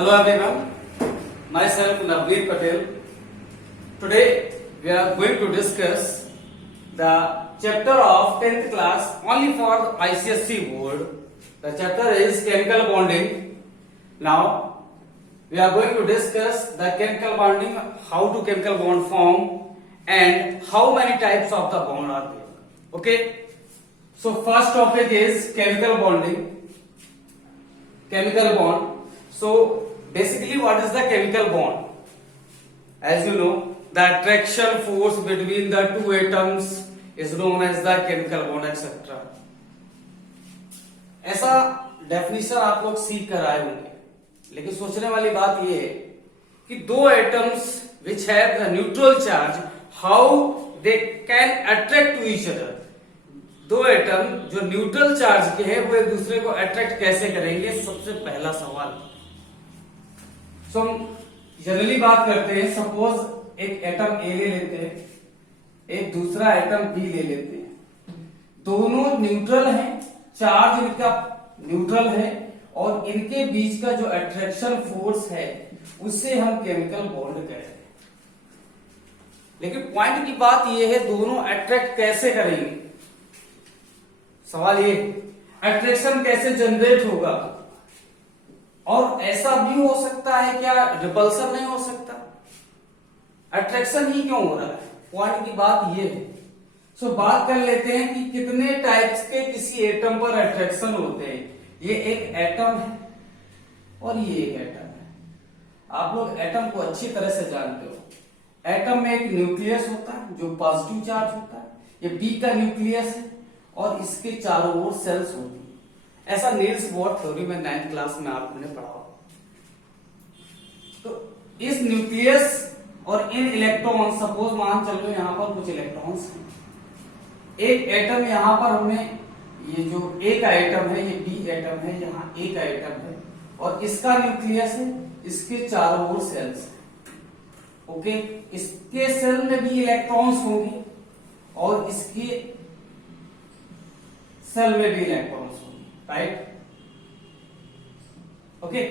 Hello everyone, myself Navneet Patel. Today we are going to discuss the chapter of 10th class only for ICSE board. The chapter is chemical bonding. Now we are going to discuss the chemical bonding, how to chemical bond form and how many types of the bond are there. Okay. So first topic is chemical bonding. Chemical bond. So basically what is the chemical bond? As you know, the attraction force between the two atoms is known as the chemical bond etc. ऐसा definition आप लोग सीख कर आए होंगे, लेकिन सोचने वाली बात ये है कि दो atoms which have the neutral charge, how they can attract to each other. दो एटम जो न्यूट्रल चार्ज के हैं वो एक दूसरे को अट्रैक्ट कैसे करेंगे, सबसे पहला सवाल। सो हम जनरली बात करते हैं, सपोज एक एटम ए ले लेते हैं, एक दूसरा एटम बी ले लेते हैं, दोनों न्यूट्रल हैं, चार्ज इनका न्यूट्रल है और इनके बीच का जो अट्रैक्शन फोर्स है उससे हम केमिकल बॉन्ड कहते हैं। लेकिन पॉइंट की बात यह है, दोनों अट्रैक्ट कैसे करेंगे, सवाल ये अट्रैक्शन कैसे जनरेट होगा, और ऐसा भी हो सकता है क्या रिपल्सन नहीं हो सकता, अट्रैक्शन ही क्यों हो रहा है, पॉइंट की बात ये है। सो बात कर लेते हैं कि कितने टाइप्स के किसी एटम पर अट्रैक्शन होते हैं। ये एक एटम है और ये एक एटम है। आप लोग एटम को अच्छी तरह से जानते हो। एटम में एक न्यूक्लियस होता है जो पॉजिटिव चार्ज होता है, ये बी का न्यूक्लियस है और इसके चारों ओर सेल्स होती है। ऐसा नील्स बोर थ्योरी में 9th क्लास में आपने पढ़ा। तो इस न्यूक्लियस और इन इलेक्ट्रॉन, सपोज मान चलो यहां पर कुछ इलेक्ट्रॉन्स हैं, एक एटम यहां पर हमने, ये जो ए का एटम है ये बी एटम है, यहाँ ए का एटम है और इसका न्यूक्लियस है, इसके चारों ओर सेल्स है। ओके, इसके सेल में भी इलेक्ट्रॉन्स होंगे और इसके सेल में भी इलेक्ट्रॉन्स होंगे, राइट। ओके,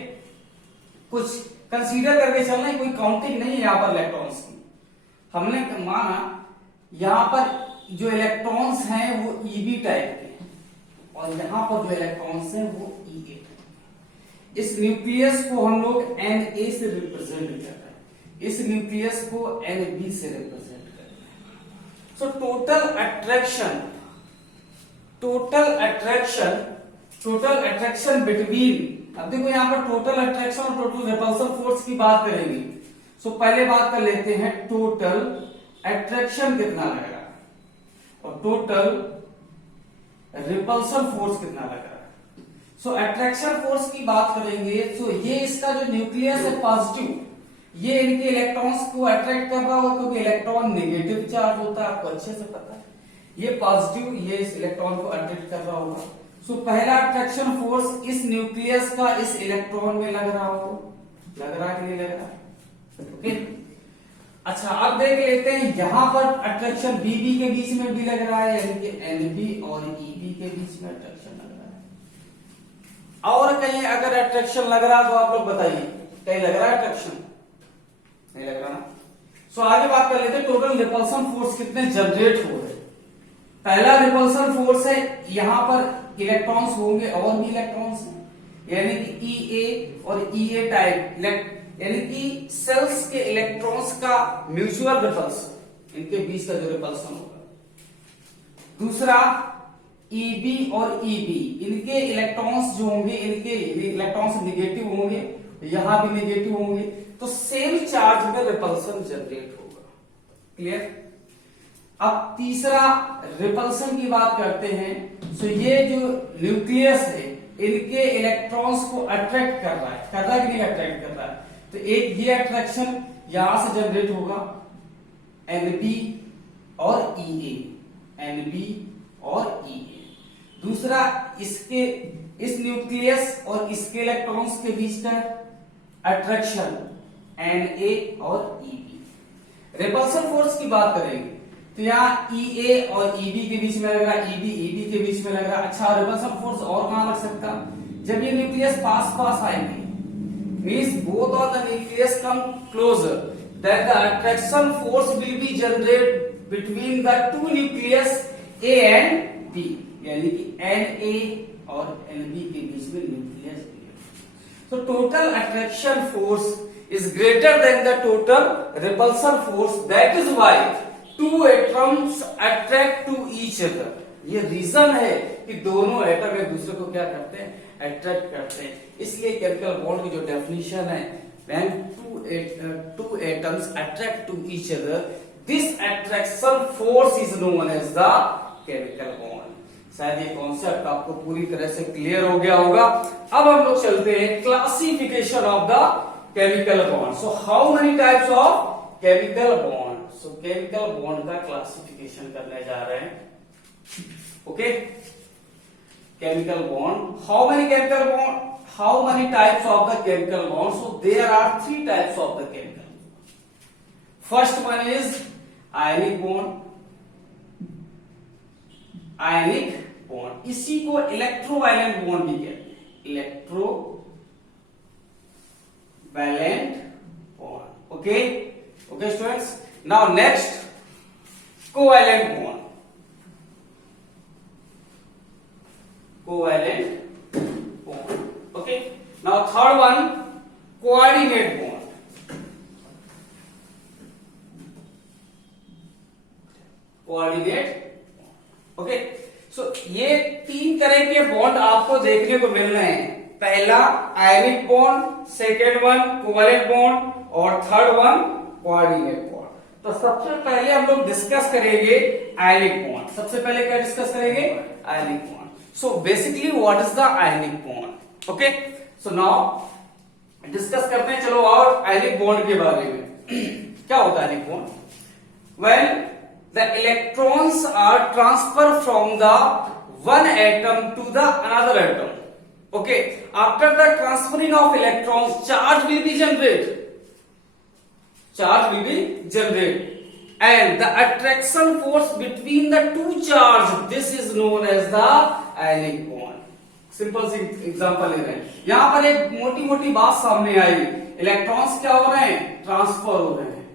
कुछ कंसीडर करके चलना है, कोई काउंटिंग नहीं है यहां पर इलेक्ट्रॉन्स की। हमने माना यहां पर जो इलेक्ट्रॉन्स हैं वो ईबी टाइप के हैं और यहां पर जो इलेक्ट्रॉन्स हैं वो ईए टाइप। इस न्यूक्लियस को हम लोग Na से रिप्रेजेंट कर रहे हैं, इस न्यूक्लियस को Nb से रिप्रेजेंट कर रहे हैं। सो टोटल अट्रैक्शन बिटवीन, अब देखो यहां पर टोटल अट्रैक्शन और टोटल रिपल्सन फोर्स की बात करेंगे। सो पहले बात कर लेते हैं टोटल अट्रैक्शन कितना लग रहा है और टोटल रिपल्सन फोर्स कितना लग रहा है। सो अट्रैक्शन फोर्स की बात करेंगे। सो ये इसका जो न्यूक्लियस है पॉजिटिव, ये इनके इलेक्ट्रॉन्स को अट्रैक्ट कर रहा होगा क्योंकि इलेक्ट्रॉन नेगेटिव चार्ज होता है, आपको अच्छे से पता है। ये पॉजिटिव, ये इस इलेक्ट्रॉन को अट्रैक्ट कर रहा होगा। सो पहला अट्रैक्शन फोर्स इस न्यूक्लियस का इस इलेक्ट्रॉन में लग रहा होगा, लग रहा है कि नहीं लग रहा है। ओके, अच्छा अब देख लेते हैं यहां पर अट्रैक्शन बीबी के बीच में भी लग रहा है, यानी कि एनबी और ईबी के बीच में अट्रैक्शन लग रहा है। और कहीं अगर अट्रैक्शन लग रहा तो आप लोग बताइए, कहीं लग रहा है अट्रैक्शन, नहीं लग रहा ना। सो आगे बात कर लेते हैं टोटल रिपल्सन फोर्स कितने जनरेट हो रहे। पहला रिपल्सन फोर्स है, यहां पर इलेक्ट्रॉन्स होंगे और भी इलेक्ट्रॉन्स हैं, यानी कि Ea और Ea टाइप, यानी कि सेल्स के इलेक्ट्रॉन्स का म्यूचुअल रिपल्सन, इनके बीच का जो रिपल्सन होगा। दूसरा Eb और Eb, इनके इलेक्ट्रॉन्स जो होंगे, इनके इलेक्ट्रॉन्स निगेटिव होंगे, यहां भी निगेटिव होंगे, तो सेम चार्ज में रिपल्सन जनरेट होगा। क्लियर। अब तीसरा रिपल्सन की बात करते हैं। सो ये जो न्यूक्लियस है इनके इलेक्ट्रॉन्स को अट्रैक्ट कर रहा है, कर रहा है कि नहीं अट्रैक्ट कर रहा है, तो एक ये अट्रैक्शन यहां से जनरेट होगा Nb और Ea, Nb और Ea। दूसरा इसके, इस न्यूक्लियस और इसके इलेक्ट्रॉन्स के बीच का अट्रैक्शन Na और Eb। रिपल्सन फोर्स की बात करेंगे तो यहाँ Ea और Eb के बीच में लग रहा है, Eb के बीच में लग रहा है। अच्छा, रिपल्सन फोर्स और कहां लग सकता, जब ये न्यूक्लियस पास आएंगे, means both of the nucleus come closer, that the attraction force will be generated between the two nucleus A and B, यानी कि Na और Nb के बीच में न्यूक्लियस B है। So total attraction force is greater than the total repulsion force, that is why two atoms attract to each other। ये reason है कि दोनों एटम एक दूसरे को क्या करते हैं, अट्रैक्ट करते हैं। इसलिए केमिकल बॉन्ड की जो डेफिनेशन है, when two atoms attract to each other, this attraction force is known as the chemical bond। शायद ये कॉन्सेप्ट आपको पूरी तरह से क्लियर हो गया होगा। अब हम लोग चलते हैं classification of the chemical bond. So how many types of chemical bond? So chemical bond का क्लासिफिकेशन करने जा रहे हैं। Okay, chemical bond, how many chemical bond, how many types of the chemical bond? So there are three types of the chemical bond. First one is ionic bond, ionic bond, इसी को electrovalent bond भी कहते हैं, electrovalent bond। okay okay students, now next covalent bond, covalent bond। okay, now third one coordinate bond, coordinate bond। okay, so ये तीन तरह के bond आपको देखने को मिल रहे हैं। पहला ionic bond, second one covalent bond और थर्ड वन कोऑर्डिनेट बॉन्ड। तो सबसे पहले हम लोग डिस्कस करेंगे आयनिक बॉन्ड। सबसे पहले क्या डिस्कस करेंगे? Ionic bond. So basically what is the ionic bond? Okay, so now discuss करते हैं चलो और आयनिक बॉन्ड के बारे में। क्या होता है ionic bond? When the electrons are transferred from the one atom to the another atom, okay, after the transferring of electrons, charge will be generated, charge will be generated, and the attraction force between the two charge, this is known as the ionic bond। Simple सी example ले रहे हैं। यहां पर एक मोटी मोटी बात सामने आई, इलेक्ट्रॉन्स क्या हो रहे हैं? ट्रांसफर हो रहे हैं,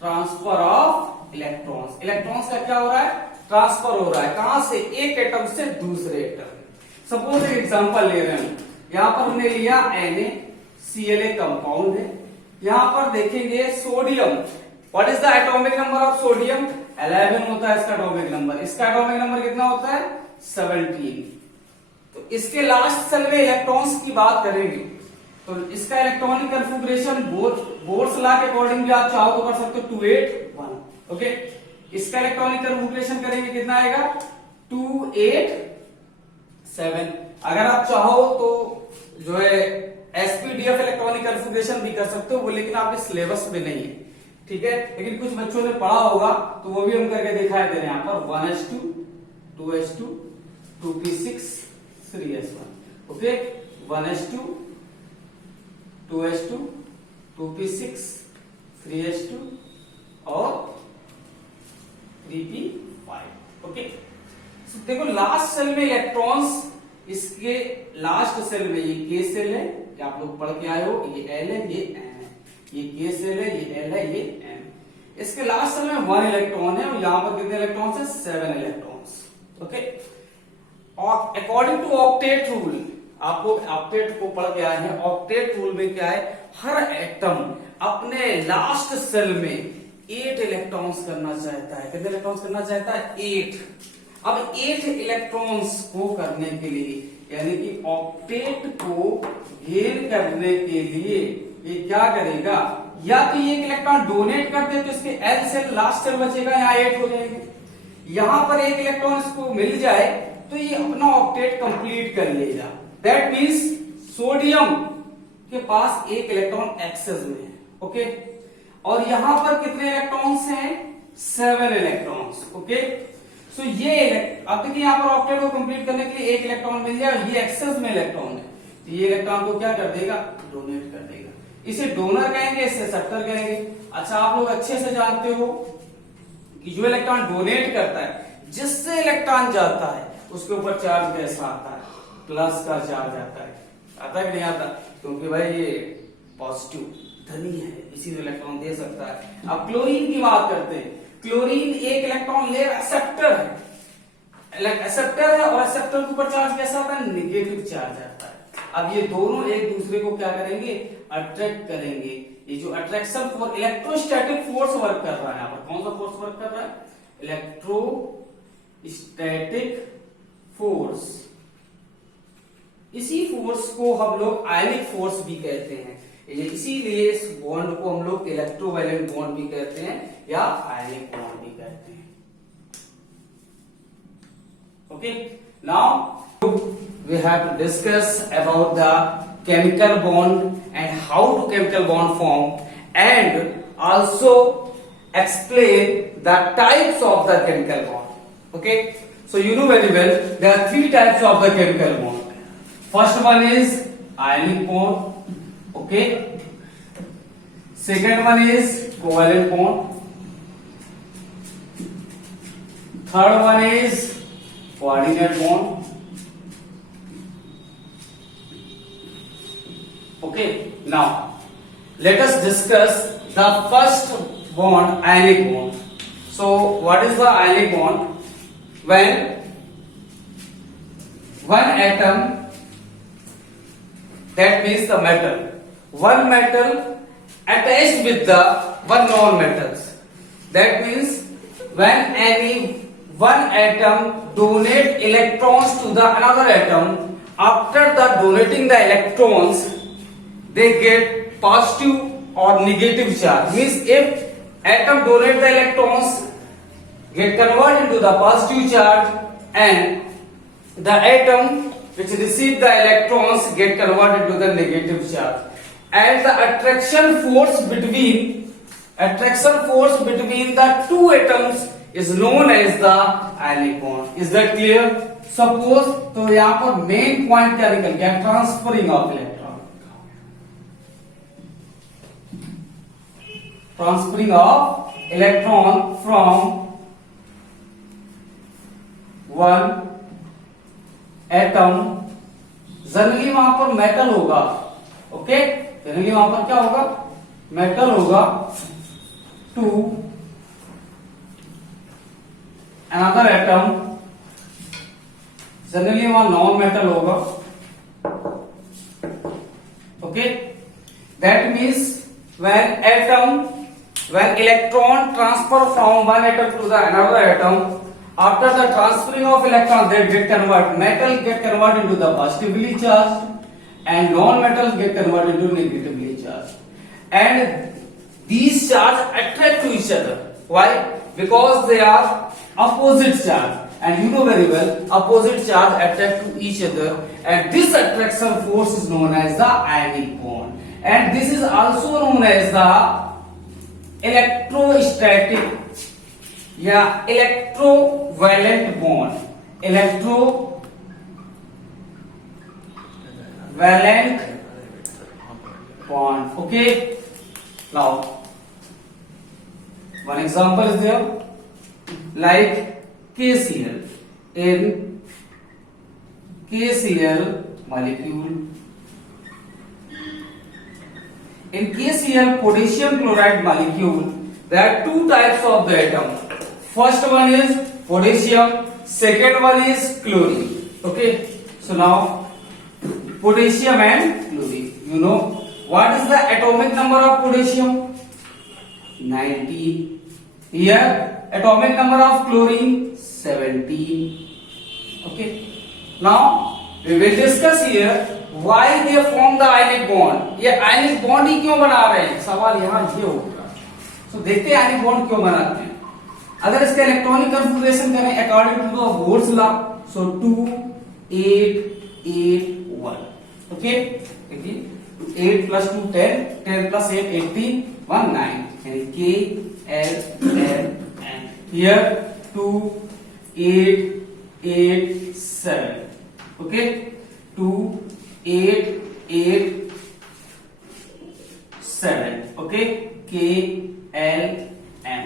ट्रांसफर ऑफ इलेक्ट्रॉन्स। इलेक्ट्रॉन्स का क्या हो रहा है? ट्रांसफर हो रहा है। कहां से? एक एटम से दूसरे एटम। सपोज एक एग्जांपल ले रहे हैं, यहां पर हमने लिया NaCl कंपाउंड है। यहां पर देखेंगे sodium, what is the atomic number of sodium? 11 होता है इसका एटॉमिक नंबर। इसका एटॉमिक नंबर कितना होता है? 17। तो इसके लास्ट सेल में इलेक्ट्रॉन्स की बात करेंगे तो इसका इलेक्ट्रॉनिक कन्फिगरेशन बोर्स लॉ के अकॉर्डिंग भी आप चाहो तो कर सकते हो 281। ओके, इसका इलेक्ट्रॉनिक कन्फिगरेशन करेंगे कितना आएगा? 287। अगर आप चाहो तो जो है SPDF इलेक्ट्रॉनिक कन्फिगरेशन भी कर सकते हो वो, लेकिन आपके सिलेबस में नहीं है, ठीक है। लेकिन कुछ बच्चों ने पढ़ा होगा तो वो भी हम करके दिखाई दे रहे हैं यहाँ पर। 1s2 2s2 2p6 3s1। Okay, 1s2 2s2 2p6 3s2 और 3p5। ओके, देखो लास्ट सेल में इलेक्ट्रॉन्स, इसके लास्ट सेल में ये K सेल है, ये आप लोग पढ़ के आए हो, ये L है, ये N है, ये K सेल है, ये L है, ये N। इसके लास्ट सेल में 1 इलेक्ट्रॉन है और यहां पर कितने इलेक्ट्रॉन्स है? 7 इलेक्ट्रॉन्स। ओके, और अकॉर्डिंग टू ऑक्टेट रूल, आपको ऑक्टेट को पढ़ के आए हैं। ऑक्टेट रूल में क्या है? हर एटम अपने लास्ट सेल में 8 इलेक्ट्रॉन्स करना चाहता है। कितने इलेक्ट्रॉन्स करना चाहता है? 8। अब 8 इलेक्ट्रॉन्स को करने के लिए, यानी कि ऑक्टेट को गेन करने के लिए ये क्या करेगा? या तो ये एक इलेक्ट्रॉन डोनेट कर दे तो इसके L सेल लास्ट सेल बचेगा, यहाँ 8 हो जाएंगे। यहां पर एक इलेक्ट्रॉन इसको मिल जाए तो ये अपना ऑक्टेट कंप्लीट कर लेगा। दैट मीन्स सोडियम के पास एक इलेक्ट्रॉन एक्सेस में है। ओके, और यहां पर कितने इलेक्ट्रॉन्स हैं? 7 इलेक्ट्रॉन्स। ओके, सो ये अब देखिए यहां पर ऑक्टेट को कंप्लीट करने के लिए एक इलेक्ट्रॉन मिल जाए, ये एक्सेस में इलेक्ट्रॉन है, तो ये इलेक्ट्रॉन को क्या कर देगा? डोनेट कर देगा। इसे डोनर कहेंगे, इसे सक्टर कहेंगे। अच्छा, आप लोग अच्छे से जानते हो कि जो इलेक्ट्रॉन डोनेट करता है, जिससे इलेक्ट्रॉन जाता है उसके ऊपर चार्ज कैसा आता है? प्लस का चार्ज आता है। आता है कि नहीं आता, क्योंकि भाई ये पॉजिटिव धनी है, इसी इलेक्ट्रॉन दे सकता है। अब क्लोरीन की बात करते हैं। क्लोरीन एक इलेक्ट्रॉन ले एक्सेप्टर है, एक्सेप्टर है, और एक्सेप्टर के ऊपर चार्ज कैसा आता है, निगेटिव चार्ज आता है। अब ये दोनों एक दूसरे को क्या करेंगे, अट्रैक्ट करेंगे। ये जो attraction force, electrostatic force work कर रहा है यहाँ पर। कौन सा फोर्स वर्क कर रहा है, इलेक्ट्रोस्टैटिक फोर्स। इसी फोर्स को हम लोग आयनिक फोर्स भी कहते हैं, इसीलिए इस बॉन्ड को हम लोग इलेक्ट्रोवैलेंट बॉन्ड भी कहते हैं या आयनिक बॉन्ड भी कहते हैं। Okay, now we have to discuss about the chemical bond and how do chemical bond form, and also explain the types of the chemical bond. Okay, so you know very well there are three types of the chemical bond. First one is ionic bond. Okay, second one is covalent bond. Third one is coordinate bond. Okay, now let us discuss the first bond, ionic bond. So what is the ionic bond? When one atom, that means the metal, one metal attached with the one non-metals, that means when any one atom donate electrons to the another atom, after the donating the electrons they get positive or negative charge. Means if atom donate the electrons, get converted into the positive charge, and the atom which receive the electrons get converted to the negative charge. And the attraction force between the two atoms is known as the ionic bond. Is that clear? Suppose तो यहाँ पर main point क्या निकल गया, transferring of electron. Transferring of electron from one atom, generally वहां पर metal होगा। Okay, generally वहां पर क्या होगा, मेटल होगा, टू अनदर एटम, जनरली वहां नॉन मेटल होगा। Okay, that means when electron transfer from one atom to the another atom, after the transferring of electron they get converted, metal get converted into the positively charged and non-metals get converted into negatively charged, and these charge attract to each other. Why? Because they are opposite charge, and you know very well opposite charge attract to each other, and this attraction force is known as the ionic bond, and this is also known as the electrostatic या electrovalent bond. Electrovalent bond. Okay, now one example is there, like KCl. In KCl molecule, in KCl potassium chloride molecule, there are two types of the atom. First one is potassium, second one is chlorine. Okay, so now potassium and chlorine. You know what is the atomic number of potassium? 19. Here atomic number of chlorine 17. Okay, now we will discuss here why they form the ionic bond. ये ionic bond ही क्यों बना रहे हैं, सवाल यहाँ ये होगा। तो देखते हैं ionic bond क्यों बनाते हैं। अगर इसका इलेक्ट्रॉनिक कन्फिगरेशन करें according to the board's law, so 2 8 8 1। Okay, देखिए 8 + 2 10, 10 + 8 18, 1 9, यानी K L L N। Here 2 8 8 7। Okay, 2 8 8 7। Okay, K L M।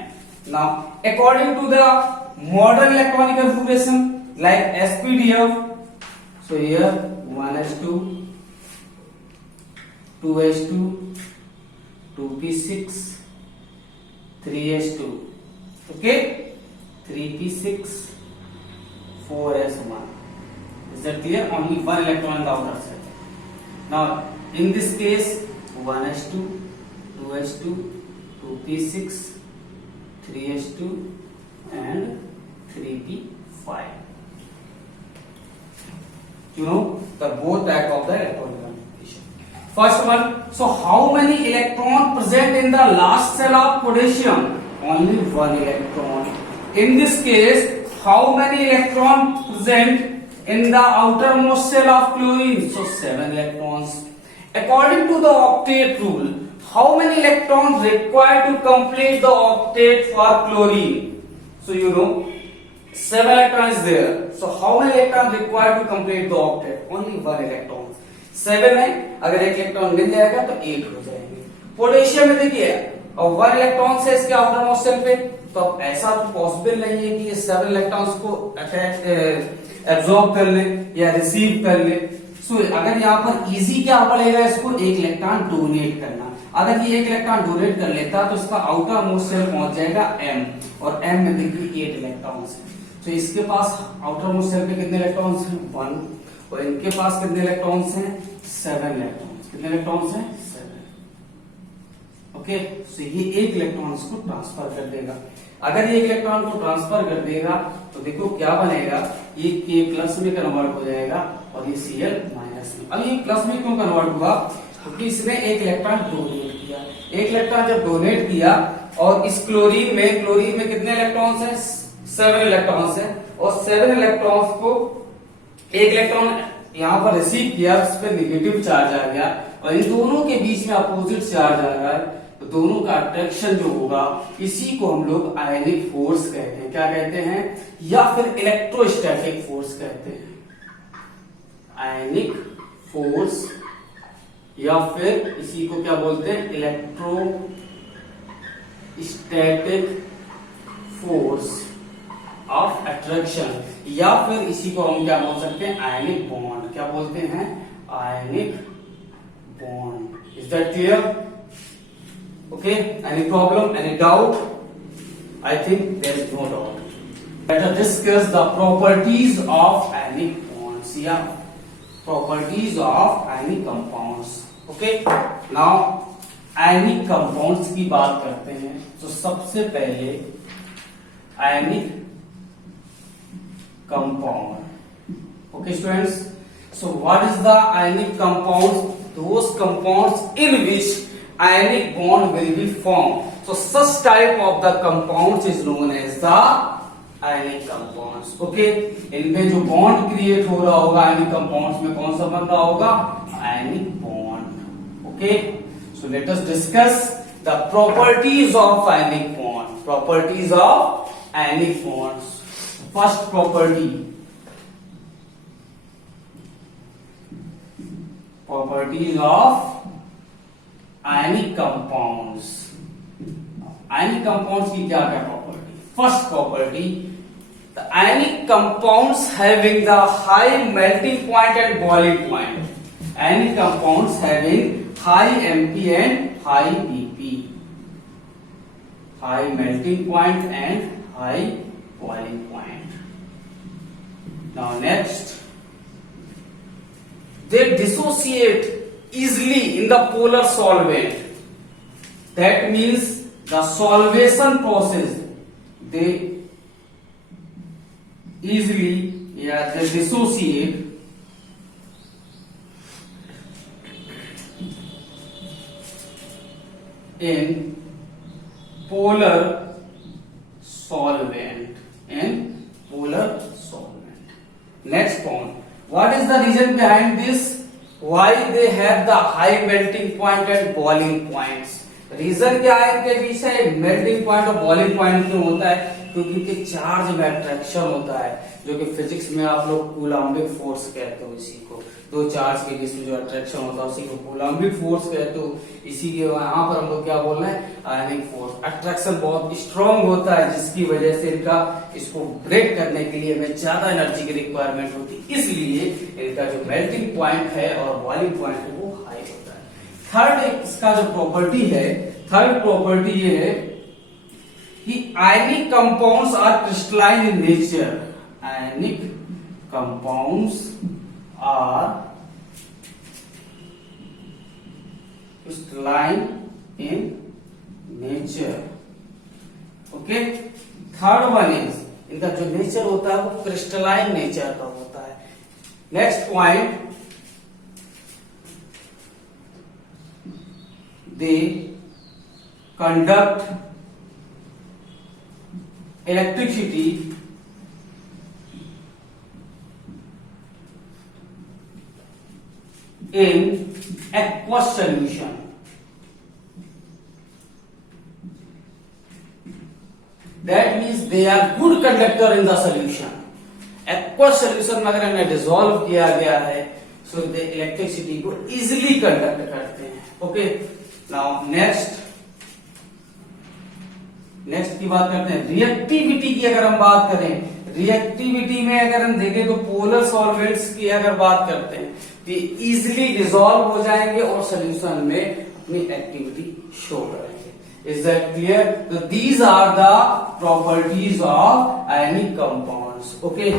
Now according to the modern electronic configuration like SPDF, so here 1s2 2s2, 2p6, 3s2, okay, 3p6, 4s1. Is that clear? Only one electron in the outer set. Now in this case 1s2, 2s2, 2p6, 3s2 and 3p5. You know the both type of the electron configuration. First one, so how many electron present in the last cell of potassium? Only one electron. In this case, how many electron present in the outermost cell of chlorine? So 7 electrons. According to the octet rule, how many electrons required to complete the octet for chlorine? So you know 7 electrons is there. So how many electrons required to complete the octet? Only 1 electron. 7 है, अगर एक electron मिल जाएगा तो 8 हो जाएंगे. Potassium में देखिए और 1 इलेक्ट्रॉन से इसके आउटर मोस्ट शेल पे, तो अब ऐसा तो पॉसिबल नहीं है कि ये 7 इलेक्ट्रॉन्स को अटैच एब्जॉर्ब कर ले या रिसीव कर ले. सो अगर यहाँ पर इजी क्या पड़ेगा, इसको एक इलेक्ट्रॉन डोनेट करना. अगर ये एक इलेक्ट्रॉन डोनेट कर लेता तो इसका आउटर मोस्ट शेल पहुंच जाएगा m, और m में देखिए 8 इलेक्ट्रॉन्स है. तो इसके पास आउटर मोस्ट शेल पे कितने इलेक्ट्रॉन्स हैं? 1. और इनके पास कितने इलेक्ट्रॉन्स हैं? 7 इलेक्ट्रॉन्स. कितने इलेक्ट्रॉन्स हैं? 7. ओके, सो ये एक इलेक्ट्रॉन इसको ट्रांसफर कर देगा. अगर ये इलेक्ट्रॉन को ट्रांसफर कर देगा तो देखो क्या बनेगा, ये K प्लस में कन्वर्ट हो जाएगा और ये Cl माइनस में. अब ये प्लस में क्यों कन्वर्ट हुआ? क्योंकि इसने एक इलेक्ट्रॉन डोनेट किया. एक इलेक्ट्रॉन जब डोनेट किया और इस क्लोरीन में कितने इलेक्ट्रॉन्स हैं? 7 इलेक्ट्रॉन्स हैं. और 7 इलेक्ट्रॉन्स को एक इलेक्ट्रॉन यहाँ पर रिसीव किया, उस पर निगेटिव चार्ज आ गया और इन दोनों के बीच में अपोजिट चार्ज आ रहा है, तो दोनों का अट्रैक्शन जो होगा इसी को हम लोग आयनिक फोर्स कहते हैं. क्या कहते हैं? या फिर इलेक्ट्रोस्टैटिक फोर्स कहते हैं. आयनिक फोर्स या फिर इसी को क्या बोलते हैं? इलेक्ट्रोस्टैटिक फोर्स ऑफ अट्रैक्शन, या फिर इसी को हम क्या बोल सकते हैं? Ionic bond. क्या बोलते हैं? Ionic bond. Is that clear? Okay, any problem, any doubt? I think there is no doubt. Let us discuss the properties of ionic bonds या properties of ionic compounds. Okay, now ionic compounds की बात करते हैं. तो सबसे पहले आयनिक compound. Okay students, so what is the ionic compounds? Those compounds in which ionic bond will be formed. So such type of the compounds is known as the ionic compounds. Okay, इनमें जो bond create हो रहा होगा ionic compounds में, कौन सा बन रहा होगा? ionic bond. Okay, so let us discuss the properties of ionic bond. Properties of ionic bonds. First property, properties of ionic compounds. Ionic compounds की क्या क्या property? First property, the ionic compounds having the high melting point and boiling point. Ionic compounds having high MP and high BP. High melting point and high boiling point. Now next, they dissociate easily in the polar solvent. That means the solvation process, they easily, they dissociate in polar solvent. Next point, what is the reason behind this? Why they have the high melting point and boiling points? Reason क्या है इनके बीच में melting point और boiling point क्यों होता है? क्योंकि इनके चार्ज में अट्रैक्शन होता है, जो कि फिजिक्स में आप लोग कूलम्बिक फोर्स कहते हो. इसी को दो चार्ज के बीच में जो अट्रैक्शन होता है उसी को कूलम्बिक फोर्स कहते हो. इसी के यहाँ पर हम लोग क्या बोल रहे हैं? आयनिक फोर्स. अट्रैक्शन बहुत स्ट्रॉन्ग होता है जिसकी वजह से इनका इसको ब्रेक करने के लिए हमें ज्यादा एनर्जी की रिक्वायरमेंट होती है. इसलिए इनका जो मेल्टिंग पॉइंट है और बॉइलिंग पॉइंट है वो हाई होता है. थर्ड इसका जो प्रॉपर्टी है, थर्ड प्रॉपर्टी ये है कि ionic compounds are crystalline in nature, ionic compounds are crystalline in nature. Okay, third one is इनका जो नेचर होता है वो क्रिस्टलाइन नेचर का होता है। Next point, they conduct electricity in aqueous solution। That means they are good conductor in the solution। aqueous solution में अगर इन्हें डिसॉल्व किया गया है so they इलेक्ट्रिसिटी को इजिली कंडक्ट करते हैं। ओके, नाउ नेक्स्ट की बात करते हैं रिएक्टिविटी की। अगर हम बात करें रिएक्टिविटी में, अगर हम देखें तो पोलर सॉल्वेंट्स की अगर बात करते हैं तो इजिली डिसॉल्व हो जाएंगे और सोल्यूशन में अपनी एक्टिविटी शो करेंगे। Is that clear? तो these are the properties of ionic compounds. Okay.